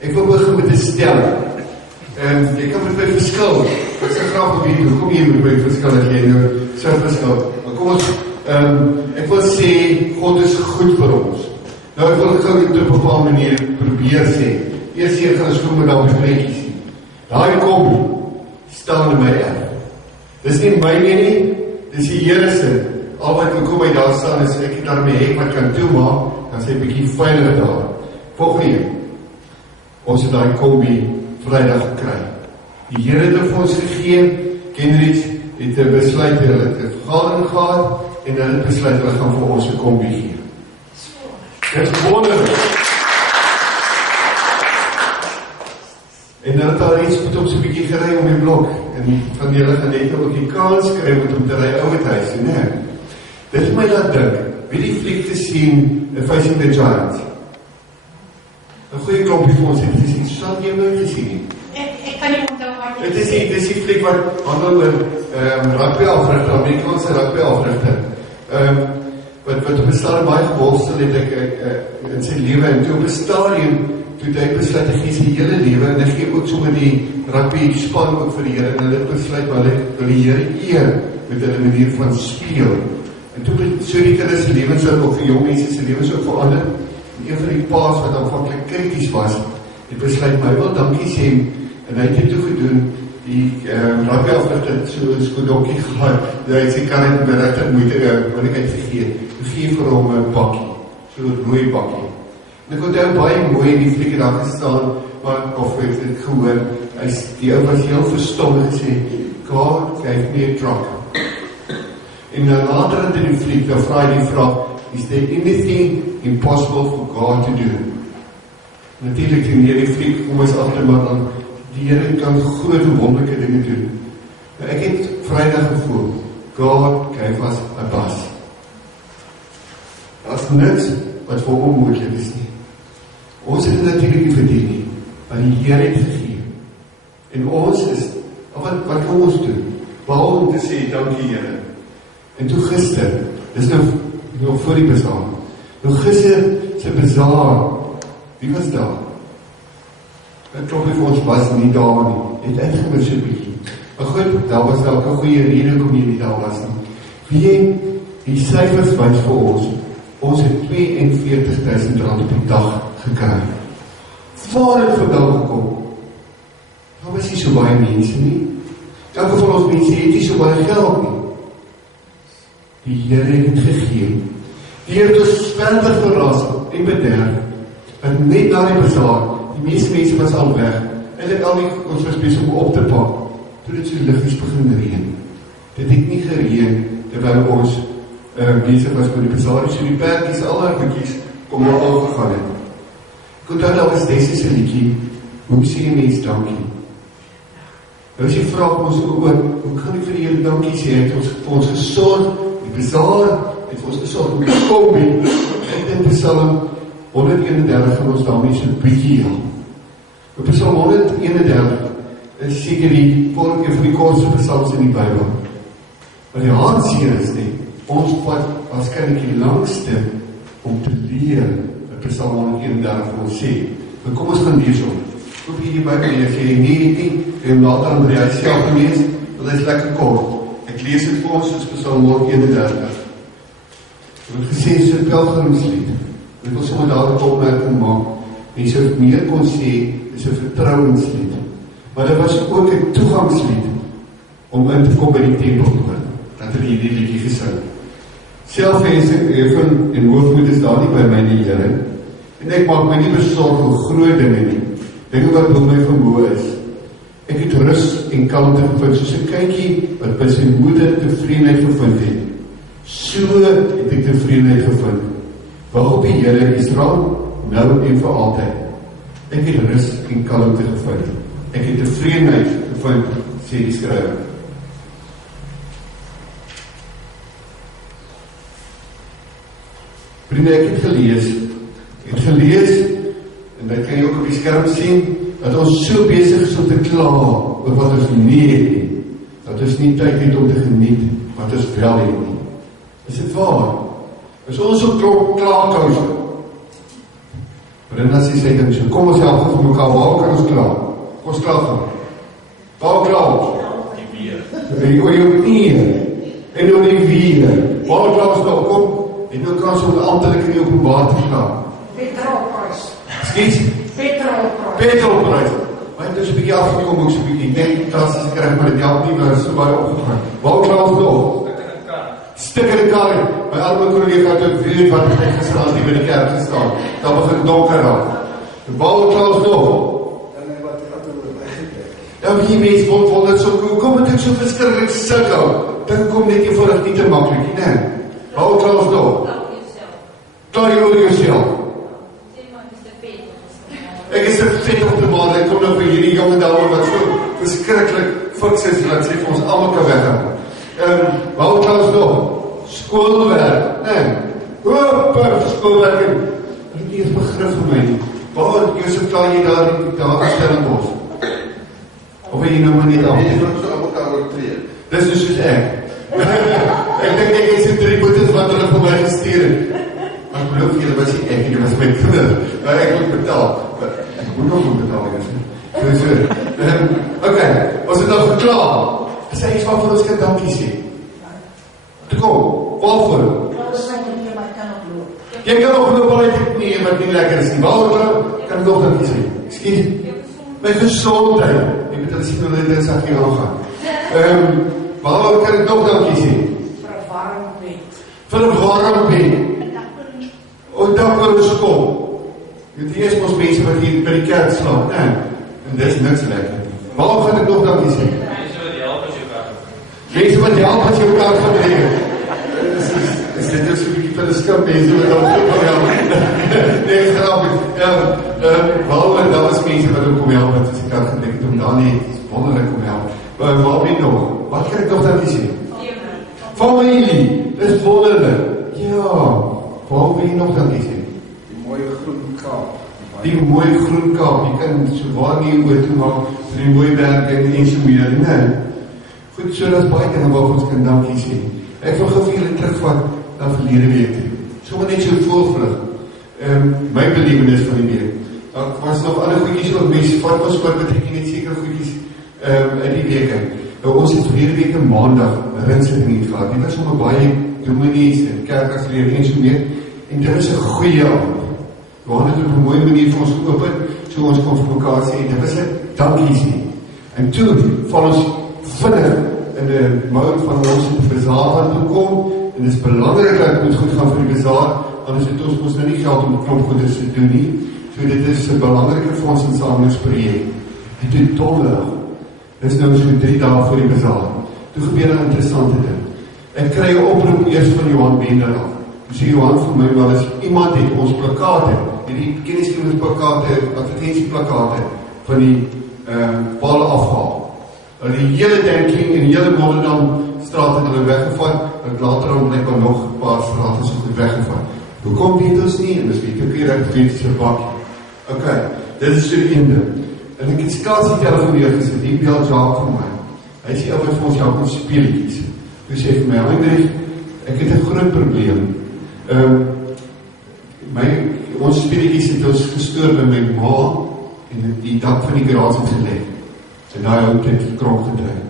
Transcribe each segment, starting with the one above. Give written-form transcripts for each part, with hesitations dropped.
Ek wil begin met 'n stelling. Jy kan met my verskil. Ek sê graag weet, hoekom jy met my verskil as jy nou sou verskil. Maar kom ons, ek wil sê, God is goed vir ons. Nou, ek wil gou dit op 'n bepaalde manier probeer sê. Eers hier gaan ons kom met al die prentjies sien. Daai kombi staan in my erf. Dis nie myne nie, dis die Here se. Al wat ek kom uit daar staan is, ek het daarmee hek wat kan toemaak, dan sê 'n bietjie veiliger daar. Volgende een. Ons het daai kombi Vrydag gekry. Die Here het vir ons gegee, Kenrich het 'n besluit, hulle het 'n vergadering gehad, en hulle het besluit, hulle gaan vir ons 'n kombi gee. Dit is wonderlik. En dan het daar iets met hom so 'n bietjie gery om die blok, en van julle gaan net ook die kans kry met hom te ry ouer huis, nee. Dit het my laat dink, wie die fliek gesien, Facing the Giants? 'n goeie klompie vir ons het gesien, sal jy my gesien nie? Ek kan nie onthou wat jy gesien. Dit is die fliek wat handel oor rugby afrigter, Amerikaanse rugby afrigter. Wat op 'n stadium baie geworstel het ek in sy lewe, en toe op 'n stadium, toe hy besluit hy gee sy hele lewe, en hy gee ook sommer die rugby span ook vir die Here, en hulle het besluit, maar hulle wil die Here eer met hulle manier van speel. En toe so die kinders se lewens ook, vir jong mense se lewens ook verander. En een van die paas wat aanvanklik krities was, het besluit, my wil dankie sê, en hy het dit toe gedoen, die rugby afrigter het so 'n skodokkie gehad, hy het sy kan het beregte moeilikheid gegee, toe gee vir hom 'n bakkie, so 'n rooi bakkie. En ek onthou baie mooi in die fliek daar gestaan, of ek het gehoor, die ou was heel verstom en gesê, God gave me a truck. En dan later in die fliek, dan vraag hy die vraag, is there anything impossible for God to do? Natuurlijk in die fliek kom ons agter, maar dan die Here kan groot en wonderlike dinge doen. Nou, ek het Vrydag gevoel, God gave us a bus. Dat is niks wat vir onmoontlik is nie. Ons het dit natuurlijk nie verdien nie, maar die Here het gegee. En ons is, wat kan ons doen? Behalwe om te sê, dankie Here. En toe gister, dis nou voor die bazaar, nou gister se bazaar, wie was daar? Ek klopie vir ons was nie daar nie, het uitgemis so 'n bietjie. Maar goed, daar was dalk 'n goeie rede hoekom jy nie daar was nie. Wie die syfers wys vir ons het R42.000 op die dag gekry. Waar het vandaan gekom? Daar was nie so baie mense nie. Elke van ons mense het nie so baie geld nie. Die Here het gegee. Die Here het ons verder verras en bederf, en net na die bazaar, die meeste mense was al weg, en ons was besig om op te pak, toe dit so liggies begin reën. Dit het nie gereën, terwyl ons besig was met die bazaar, so die perkies, al die goedjies, kom maar aangegaan het. Ek onthou, daar was Desi se liedjie, hoe sê jy mens dankie? Nou as jy vraag ons oor, hoe kan ek vir die Here dankie sê, het ons vir ons gesorg, die bazaar, het vir ons gesorg, met die kombi, en in Psalm 131 gaan ons daarmee so 'n bietjie help. Op Psalm 131 is seker die volgende van die kortste psalms in die Bybel. Maar die hartseer is nie, ons vat waarskynlik die langste om te leer wat Psalm 131 vir ons sê. Maar kom ons gaan lees om. Op hierdie Bybel lees jy nie, en later aan die huis self gelees, want dit is lekker kort. Ek lees dit vir ons soos Psalm 131. Dit word gesê so 'n pelgrimslied. Ek wil sommer daar 'n opmerking maak. En so meer kon sê, is 'n vertrouenslied. Maar dit was ook 'n toegangslied om in te kom by die tempel toe. Dat het hierdie liedjie gesing. Selfheffen en hoogmoed is daar nie by my nie, Here. En ek maak my nie besorg oor groot dinge nie. Dinge wat bo my vermoë is. Ek het rus en kalmte gevind, soos 'n kindjie wat by sy moeder tevredenheid gevind het. So het ek tevredenheid gevind. Wag op die Here Israel, nou en vir altyd. Ek het rus en kalmte gevind. Ek het tevredenheid gevind, sê die skrywer. Vriende, ek het gelees, en dit kan jy ook op die skerm sien, dat ons so besig is om te kla oor wat ons nie het nie, dat ons nie tyd het om te geniet wat ons wel het nie. Is dit waar? Is ons so klaarkouse? Brenda sê sy ding so, kom ons help vir mekaar, waar kan ons klaar? Kom ons klaar gaan. Waar klaar? Die weer. Oor jou knieë, en oor die weer. Waar klaar ons nog, kom, en nou kan ons om ambtelik in die openbaar te klaar. Petrolprys. Skies? Petrolprys. Maar het is een beetje afgekomen, ook zo'n beetje. Ik denk, dat is krijg, maar het helpt niet, maar het is zo bij opgegaan. Waar klaar ons nog? Stik in de kar. My arme collega het weet wat ek het gestaan as die by die kerk gestaan. Dan begin het donker raak. Waar klaar ons nog? Ja, die mens word dit so, kom het ek so verskriklik sukkel? Dan kom net eenvoudig nie te maklik, nee. Waar klaar ons nog? Klaar jy oor jouself? Ek is 'n vet op die maan, ek kom nou vir hierdie jonge dame wat so verskriklik fiks is, wat sê vir ons almal kan weggaan. Waar klaar ons nog? Skoolwerk, nee. Skoolwerk, ek het nie eens begrip vir my nie. Waar, Josef, klaar jy daar in Stellenbosch? Of jy nou maar niet af? Nee, ons sal mekaar oortree. Dis dus soos ek. Ek dink ek het so 3 boetes wat hulle vir my gestuur het. Maar ek beloof julle was nie ek, julle was my kinders. Maar ek moet betaal. Ek moet nog moet betaal, so. Oké, ons het nou geklaar. Is hy iets waarvoor ons kan dankie sê? Toe kom, waarvoor? Jy kan nog loop al uit nie, wat nie lekker is nie. Waarvoor kan ek nog dankie sê? Excuse, my gezondheid. Ek moet hulle sien hoe hulle dit sag hier aangaan. Waarvoor kan ek nog dankie sê? Vir 'n warm bed. Vir 'n warm bed. O, dak vir 'n skool. Die eerste ons mense wat hier by die kerk slaap, nee. En dis niks lekker. Waarom gaan ek nog dankie sê? Mense wat help as jy elkaar gaan brengen. Is dit ook so'n bietjie van die skip, mense wat al goed kan help. Nee, grappig. Waarom daar was mense wat ook kom help, as ek kan gedink, om daar nie, wonderlik kom help. Waar ben nog? Wat kan ek nog dankie sê? Familie, dis wonderlik. Ja, waar ben jy nog dankie sê? Die mooie groen kaap. Die mooie groen kaap, jy kan so waar nie oor toe maak, vir die mooie berge en so meer, nee. Goed, so dat is baie dinge waarvoor ons kan dankie sê. Ek wil gou vir julle terugvat na verlede week toe. Sommige net so voorvlug. My belewenis van die week. Daar was nog ander goedjies wat mense vat was, maar betrekking net sekere goedjies in die week. Nou, ons het verlede week een maandag rinsiding gehad. Dit was sommer baie dominees en kerkaflede en so meer. En dit was 'n goeie aand. We hadden het op 'n mooi manier vir ons geopen, so ons kon vir mekaar sê, dit was 'n dankie sê. En toe val ons vinnig in die mode van ons in die bazaar toe kom, en dit is belangrik dat het moet goed gaan vir die bazaar, anders het ons nou nie geld om klomp goeders te doen nie, so dit is 'n belangrike fondsinsamelingsprojek. En toe donderdag, dit is nou so 3 dae voor die bazaar, toe gebeur 'n interessante ding. Ek kry 'n oproep eers van Johan Bender af. Toe sê Johan vir my, maar as iemand het ons plakate, die kennisgewingsplakate, advertentieplakate van die pale afhaal. En die hele denking en die hele Moderdam straat het hulle weggevat, en later om blijkbaar nog 'n paar strate so goed weggevat. Hoekom weet ons nie? En dis weet ook hier uit die bakkie. Ok, dit is so die einde. En ek het skaats die telefoneer gesê, die bel Jacques van my. Hy sê altyd vir ons Jacques ons speelietjies. Hy sê vir my, Heinrich, ek het 'n groot probleem. Ons speelietjies het ons gestoor by my ma en die dak van die garage het geleg. En daai ou het krok gedryf.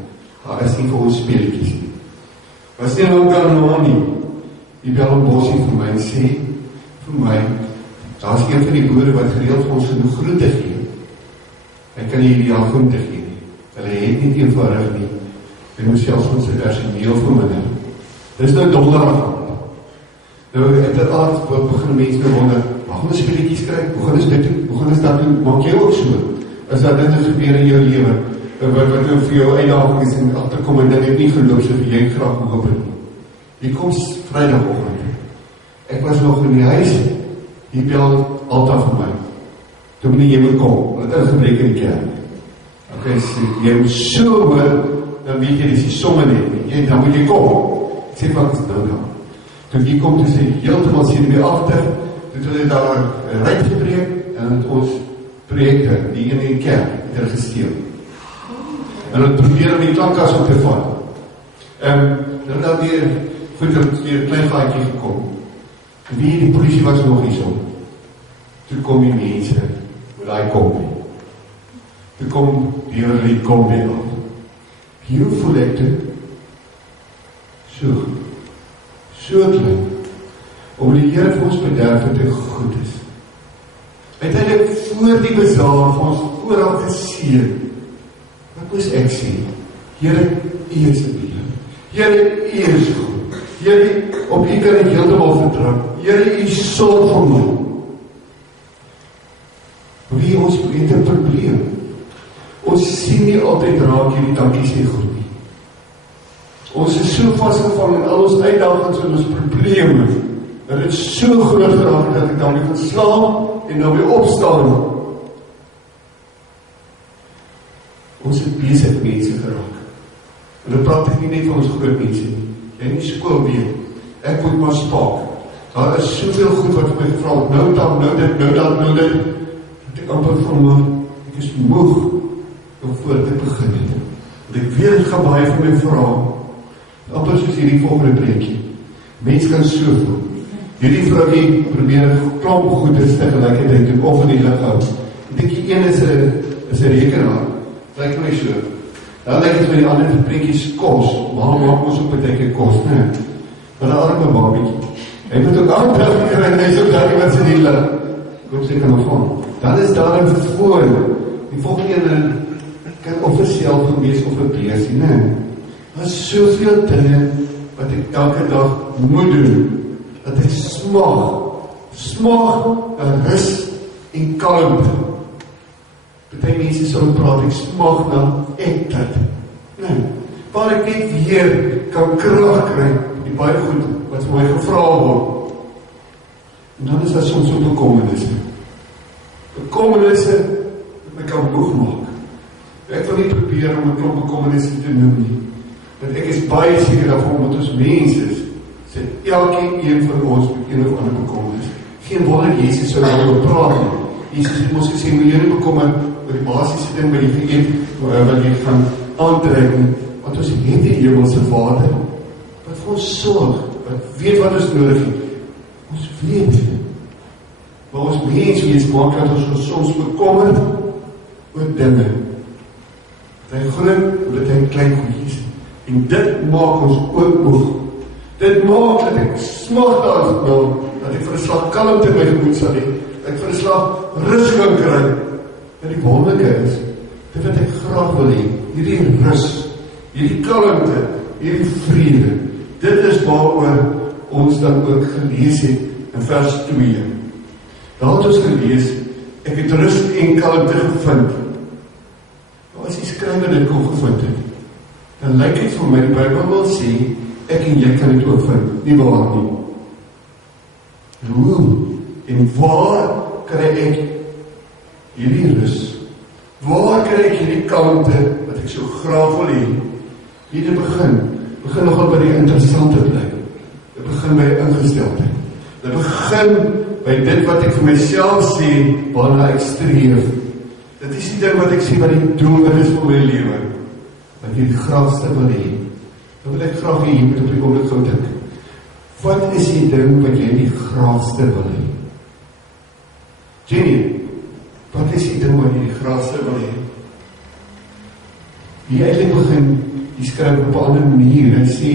Daar is nie vir ons speelietjies nie. Was nie lang daarna nie. Die bel op Bossie vir my en sê vir my, daar is een van die boere wat gereeld vir ons genoeg groente gee. Hy kan nie ideaal groente gee nie. Hulle het nie eenvoudig nie. En ons selfs ons het personeel verminder. Dis nou donderdag. Nou, inderdaad, begin mense nou wonder, waar gaan ons speelietjies kry? Hoe gaan ons dit doen? Hoe gaan ons dat doen? Maak jy ook so? As dat dinge gebeur in jou lewe, wat vir jou uitdaging is en agterkom en dit het nie geloop so wie jy graag gehoop het nie. Die kom Vrydagoggend. Ek was nog in die huis, die bel altyd vir my. Toe meneer, jy moet kom, want het ingebrek in die kerk. Ok, jy moet so hoor, dan weet jy, dis die somme net nie. Dan moet jy kom. Ek sê, wat is nou dan? Toe die kom, toe sê, heeltemal sien weer agter, toe hulle daar ruit gebreek, en het ons projekte, die in die kerk, het hulle gesteel. En hulle probeer om die klankkas op te vat. Dan daar weer, goed, er weer een klein gaatjie gekom. En wie, die polisie was nog nie so. toe kom die mense met daai kombi. Toe kom die kombi af. Hoe voel ek toe? So klein, om die Here vir ons bederf het en goed is. Uiteindelik voor die bazaar vir ons vooral geseën. Wat moes ek sê? Here, U is die Here, U is goed. Here, op U kan ek heeltemal vertrou. Here, U sorg vir my. Wie ons het 'n probleem. Ons sien nie altyd raak hierdie dankie sê goed nie. Ons is so vasgevang in al ons uitdagings en ons probleme, dat dit so groot geraak dat ek dan weer gaan slaap en dan weer opstaan. Ons het besig mense geraak. En dan praat ek nie net van ons groot mense nie. Jy nie skool weet, ek moet maar spaak. Daar is soveel goed wat my gevra het, nou dit, dat ek amper van my, ek is moeg, om voor te begin het. Want ek weet, ek gaan baie van my vraag, amper soos hierdie volgende preekie. Mens kan soveel. Hierdie vrou probeer 'n klomp goedes tegelijkertijd doen, of in die lig hou. Ek dink die een is 'n rekenaar, lyk my so. Dan lyk het vir die ander preekies kos, maar maak ons ook betek kos, ne? Maar 'n arme babietjie. Hy moet ook aandag kry, en hy is ook daar iemand sy die lig. Ek hoop sy kan nog gaan. Dan is daar 'n voor, die volgende ene kan of verself gewees of 'n pleesie, ne? Daar is soveel dinge wat ek elke dag moet doen, dat ek smag na rus en kalmte. Party mense sal praat, ek smag na ektheid. Nee, waar ek net weer kan krag kry, die baie goed wat vir my gevra word. En dan is daar soms ook bekommernisse. Bekommernisse wat my kan moeg maak. Ek wil nie probeer om 'n klomp bekommernisse te noem nie. Want ek is baie seker daarvan, omdat ons mens is, sit elkeen van ons met een of ander bekommernis. Geen wonder Jezus sou daaroor praat nie. Jezus het ons gesê, moet jy nie bekommer oor die basiese ding wat jy geëet, wat jy gaan aantrek nie. Want ons het die hemelse Vader, wat vir ons sorg, wat weet wat ons nodig het. Ons weet. Maar ons mens wees maak dat ons soms bekommerd oor dinge. Dat hy groot, of dat hy klein goedjies. En dit maak ons ook moeg. Dit maak dat ek smag daarvan wil, dat ek vir 'n slag kalmte my gemoed sal hê, dat ek vir 'n slag rus kan kry. En die wonderlike is, dit wat ek graag wil hê, hierdie rus, hierdie kalmte, hierdie vrede, dit is waaroor ons dan ook gelees het in vers 2. Daar het ons gelees, ek het rus en kalmte gevind. Nou as die skrywer dit kon gevind het, dan lyk het vir my, die Bybel wil sê, ek en jy kan dit ook vind, nie waar nie. Hoe en waar kry ek hierdie rus? Waar kry ek hierdie kalmte wat ek so graag wil hê? Hier te begin nogal by die interessante plek. Dit begin by ingesteldheid. Dit begin by dit wat ek vir myself sê, waarna ek streef. Dit is die ding wat ek sê wat die doel is vir my lewe, wat jy die graagste wil hê. Dan wil ek graag hier met op die oomblik gou dink. Wat is die ding wat jy die graagste wil hê? Jenny, wat is die ding wat jy die graagste wil hê? Die eindelijk begin, die skryf op 'n ander manier, en sê,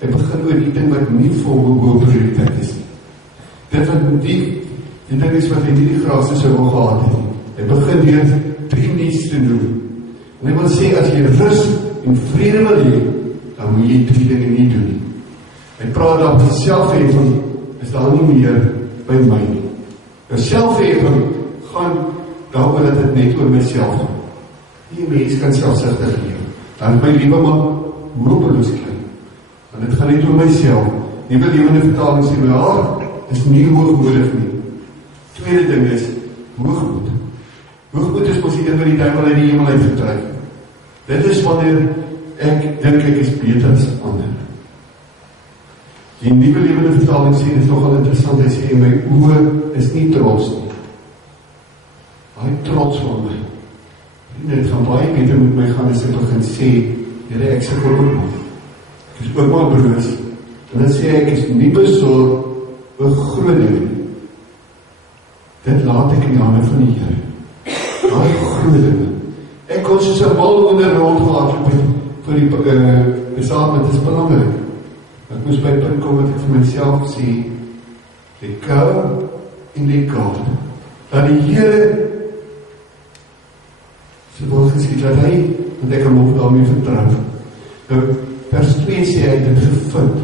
hy begin oor die ding wat nie vir my hoë prioriteit is. Dit wat die ding is wat hy nie die graagste sou wil gehad het. Hy begin deur 3 niets te doen. En hy wil sê, as jy rus en vrede wil hê, dan moet jy 3 dinge nie doen nie. Hy praat daar van selfheffing, is daar nie meer by my nie. Nou selfheffing gaan daaroor dat dit net oor myself gaan. Die mens kan selfsugtig leef. Dan my liewe maar hopeloos klein. Want dit gaan net oor myself. Nuwe Lewende Vertaling sê, ja, is nie hoogmoedig nie. Tweede ding is hoogmoed. Hoogmoed is mos die een wat die duiwel uit die hemel uit vertrek. Dit is wanneer ek dink ek is beter as ander. Die Nuwe Lewende Vertaling sê, dit is nogal interessant, hy sê, my oë is nie trots nie. Hy trots van my. Dit gaan baie beter met my gaan as ek begin sê, Here, ek sukkel ook nog. Ek is ook maar broos. En dan sê ek is nie besorg oor groot dinge nie. dit laat ek in die hande van die Here. Daai groot dinge. Ek kon soos 'n bal onder rondgehardloop vir die besaad, dit is belangrik. Ek moes by die punt kom wat ek vir myself sê, let go in die God. Dat die Here se wil geskied, dat hy, want ek kan ook daarmee vertrou. Nou, vers 2 sê hy dit gevind.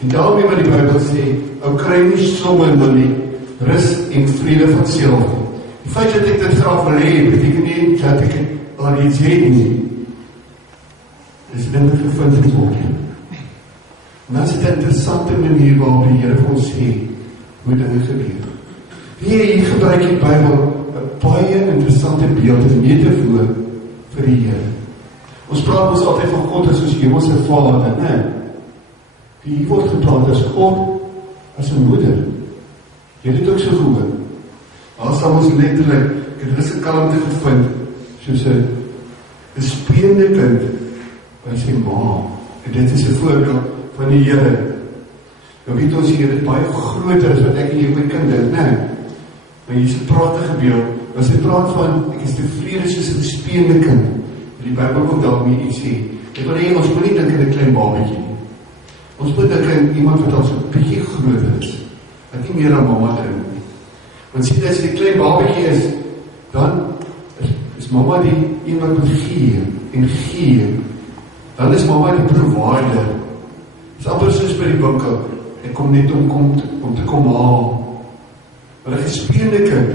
En daarmee wat die Bybel sê, ou kry nie sommer maar nie, rus en vrede van self. Die feit dat ek dit graag wil hê, beteken nie dat ek al iets het nie. Dis dinge gevind in word. En dan is dit 'n interessante manier waarop die Here vir ons sê hoe dinge gebeur. Hier gebruik die Bybel 'n baie interessante beeld en metafoor vir die Here. Ons praat ons altyd van God as ons hemelse Vader, né? Hier word gepraat as God as 'n moeder. Jy het dit ook so gehoor. Daar sal ons letterlik, ek het dus 'n kalmte gevind, soos 'n spelende kind by sy ma. En dit is 'n voorbeeld van die Here. Nou weet ons hier, dit is baie groter as wat ek en jy my kind dink, né? Maar hier is 'n pragtige beeld. As hy praat van, ek is tevrede soos 'n spelende kind. Die Bybel ook daarmee iets sê. Ek wil hê, ons moet nie dink in 'n klein babatjie nie. Ons moet dink in iemand wat al so 'n bietjie groter is, wat nie meer aan mamma drink nie. Want sien, as die klein babatjie is, dan is mamma die een wat moet gee en gee. Dan is mamma die provider. Dit is amper soos by die winkel. Ek kom net om te kom haal. Maar 'n gespeelde kind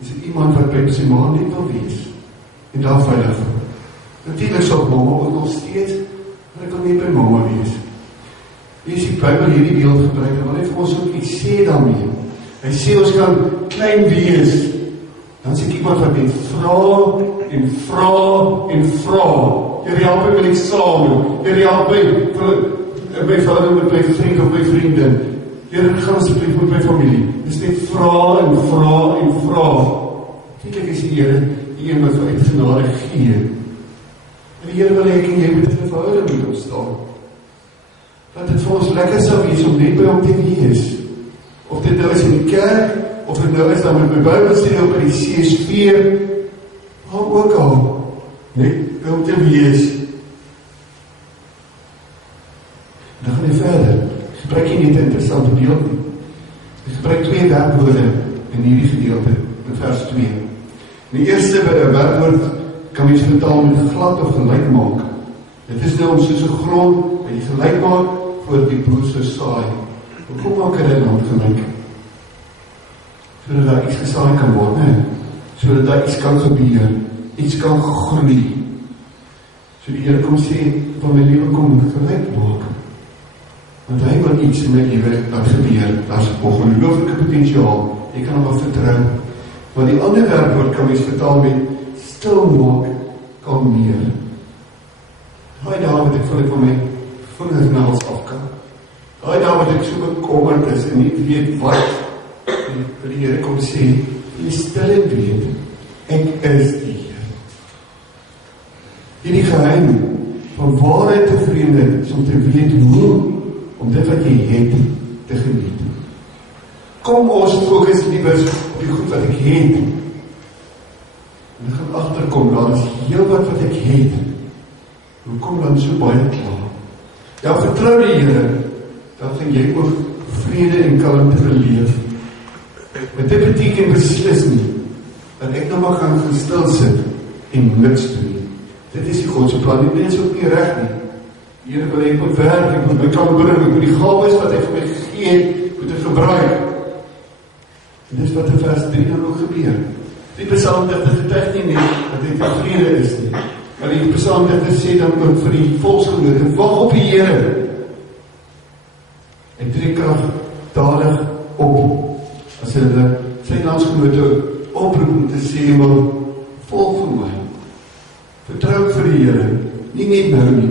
is iemand wat by sy ma net wil wees. En daar veilig. Natuurlik sal mamma ook nog steeds, maar ek kan nie by mamma wees. Hier is die Bybel hierdie beeld gebruik, en wil hy vir ons ook iets sê daarmee. Hy sê ons kan klein wees, dan sê ek iemand wat net vra en vra en vra. Here help my met die examen, Here help my vader met my vriend of my vriendin. Here gaan asseblief met my familie. Dis net vra en vra en vra. Natuurlik is die Here die een wat vir uit genade gee. En die Here wil hê ek en jy moet in 'n verhouding met hom staan. Dat dit vir ons lekker sou wees om net by hom te wees. Of dit nou is in die kerk, of dit nou is dan met my Bybelstudie op by die CSV, waar ook al, net by hom te wees. Dan gaan hy verder. Gebruik jy net 'n interessante beeld nie. Hy gebruik 2 werkwoorde in hierdie gedeelte, in vers 2. Die eerste werkwoord kan mens vertaal met glad of gelyk maak. Dit is nou om soos 'n grond wat jy gelyk maak voor die boer sou saai. Hoe maak hy dit dan gelyk? Sodat daar iets gesaai kan word, né? Sodat daar iets kan gebeur, iets kan groei. So die Here kom sê, van my lewe kom gelyk maak. Want hy wil iets in my lewe dat gebeur, daar is ongelooflike potensiaal. Jy kan hom maar vertrou. Maar die ander werkwoord kan mens vertaal met stil maak, kalmeer. Daai dae wat ek voel ek van my vingersnagels afkan. Daai dae wat ek so bekommerd is en nie weet wat die Here kom sê, jy stil en weet, ek is die Here. Hierdie geheim van ware tevredenheid is om te weet hoe om dit wat jy het te geniet. Kom ons fokus liewers op die goed wat ek het. En ek gaan agterkom, daar is heel wat ek het. Hoekom dan so baie klaar? Ja, vertrou die Here, dan gaan jy ook vrede en kalmte beleef. Maar dit beteken beslis nie, dat ek nou maar gaan stil sit en niks doen. Dit is die God se plan, dit is ook nie reg nie. Die Here wil ek moet werk, ek moet my kan bring, ek moet die gawes wat hy vir my gegee het, moet ek gebruik. En dis wat in vers 3 dan ook gebeur. Die psalmdigter getuig nie net dat hy tevrede is nie, maar die psalmdigter sê dan ook vir die volksgenote, wag op die Here. Hy tree krag dadig op, as hulle sy landsgenote oproep om te sê, maar volg vir my. Vertrou vir die Here, nie net nou nie,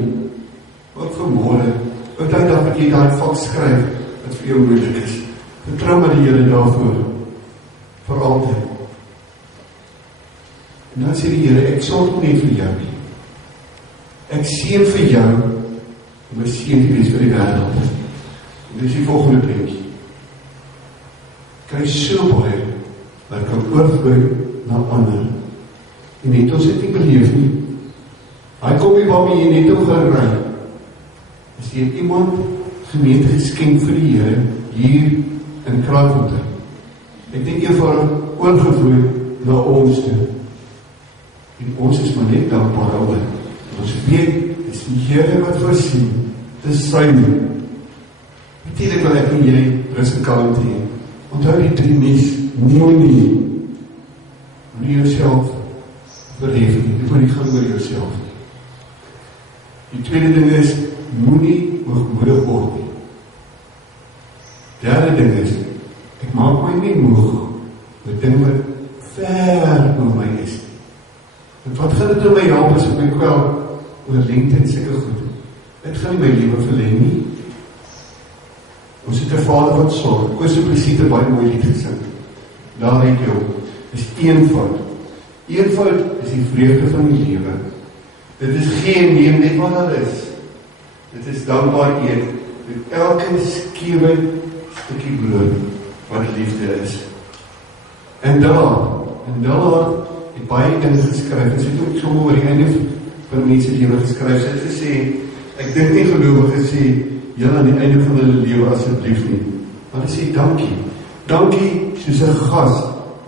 ook vir môre, ook die dag wat jy daai vak skryf, wat vir jou moeilik is. Vertrou maar die Here daarvoor, vir altyd. En dan sê die Here, ek sorg nie vir jou nie. Ek seën vir jou, om 'n seën te wees vir die wêreld. En dis die volgende prentjie. Kry so baie wat kan oorvloei na ander. En net ons het nie beleef nie. Hy kom nie waarmee jy net gaan ry. As jy iemand gemeente geskenk vir die Here hier in Kraaifontein. Ek dink eenvoudig oorgevloei na ons toe. En ons is maar net dankbaar daaroor. Ons weet, dit is die Here wat voorsien. Dit is syne. Natuurlijk wil ek en jy rus en kalmte hê. Onthou die 3 Mies, moenie jouself verhef nie. Dit moet nie gaan oor jouself nie. Die tweede ding is, moenie hoogmoedig word nie. Derde ding is, ek maak my nie moeg met ding wat ver oor my is nie. Want wat gaan dit in my help as ek my kwel oor lengte en seker goed? Dit gaan nie my lewe verleng nie. Ons het 'n Vader wat sorg. Koos Plessiet 'n baie mooi lied gesing. Daar het jy op. Dis eenvoud. Eenvoud is die vreugde van die lewe. Dit is geen neem net wat daar is. Dit is dankbaar eet. Met elke skewe stukkie brood wat liefde is. En daar het baie dinge geskryf. Dit het ook sommer oor die einde van mense lewe geskryf. Sy het gesê, ek dink nie gelowiges sê, julle aan die einde van hulle lewe asseblief nie. Maar hy sê dankie. Dankie soos 'n gas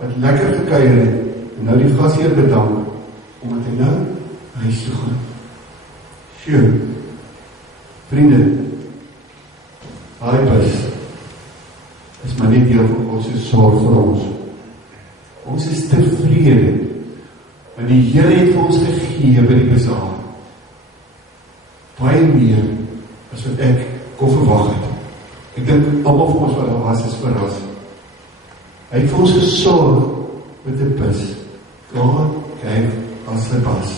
wat lekker gekuier het en nou die gasheer bedank omdat hy nou huis toe gaan. Sjoe. Vriende, daai bus is maar net deel van ons sorg vir ons. Ons is tevrede want die Here het vir ons gegee by die bazaar. Baie meer as wat ek kon verwag het. Ek dink almal van ons wat daar was is verras. Hy het vir ons gesorg met 'n bus. God gave us a bus.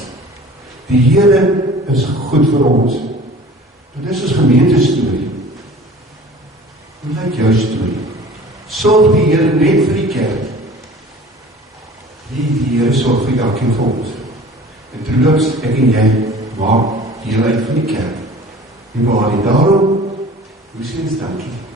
Die Here is goed vir ons. Dit is ons gemeentestorie. Hoe lyk jou storie? Sorg die Here net vir die kerk. Die Here sorg vir elkeen van ons. En terloops, ek en jy maak deel uit van die kerk. En waar die daarom, hoe sê ons dankie?